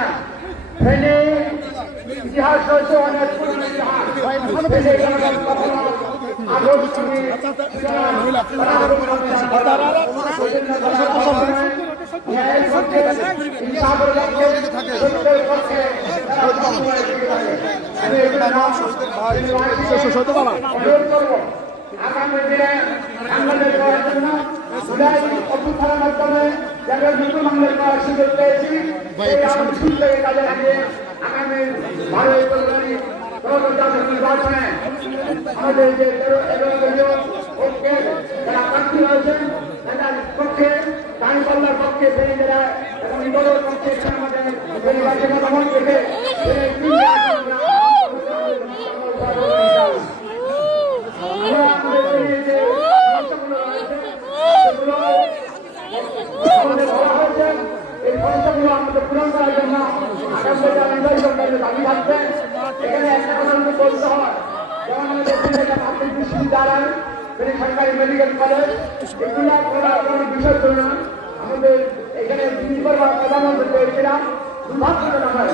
না। ফেনী ইতিহাস রয়েছে অনেক পুরনো ইতিহাস। ফেনী কখনো আগস্ট আগামী দিনে বাংলাদেশ করার জন্য অভ্যুত্থানের মাধ্যমে যারা নতুন বাংলাদেশ করার সুযোগ পেয়েছি কাজে লাগিয়ে আগামী 12 ফেব্রুয়ারি নির্বাচনে আমাদের যে পক্ষে যারা প্রার্থী রয়েছেন তাদের পক্ষে দাঁড়িপাল্লার পক্ষে ফেনী জেলা এবং ইন্দোরের পক্ষে আমাদের নির্বাচন ভ্রমণ থেকে এই সমস্যাগুলো আমাদের পূরণ করার জন্য দাবি থাকবে। এখানে একটা কথা যদি বলতে হয়, যেমন আমাদের পাবলিক বিশ্ববিদ্যালয়, সরকারি মেডিকেল কলেজ, এগুলো কোনো বিষয় ছিল না। আমাদের এখানে প্রধানমন্ত্রী পেয়েছিলাম দুর্ভাগ্যজনক হয়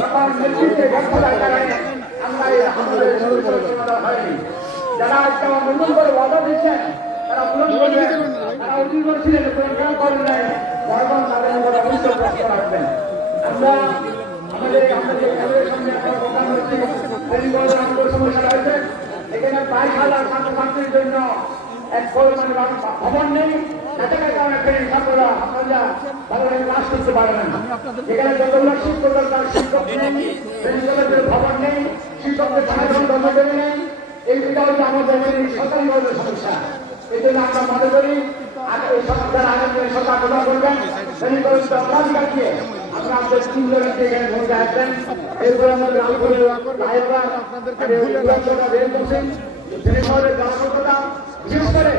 যখন নেতৃত্বে ব্যর্থতার কারণে আমরা আমাদের হয়নি। যারা আজকে আমার নতুন করে ওয়াদা দিচ্ছেন তারা পূরণ করবেন, তারা অধীর করছিলেন পূরণ করেন নাই, বরং তাদের অবশ্যই প্রশ্ন রাখবেন। আমরা আমাদের সমস্যা রয়েছে। এখানে 22,000 ছাত্রছাত্রীর জন্য এক ভবন নেই, ছাত্ররা আপনারা ভালোভাবে ক্লাস করতে পারবেন। এখানে যতগুলো শিক্ষক দরকার শিক্ষক নেই, ভবন নেই, শিক্ষকদের কর্মচারী নেই। এইটা হচ্ছে আমাদের সরকারি সমস্যা। এই জন্য আমরা মনে করি এই সরকার আগামী সরকার প্রদান করবেন দিয়ে আমরা আমাদের 3 জনকে এখানে ভোট আসবেন। এরপরে আমাদের বিশেষ করে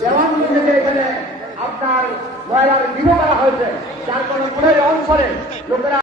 দেওয়ানগঞ্জ থেকে এখানে আপনার ময়লার বিভো করা হয়েছে, যার কারণে অঞ্চলে লোকেরা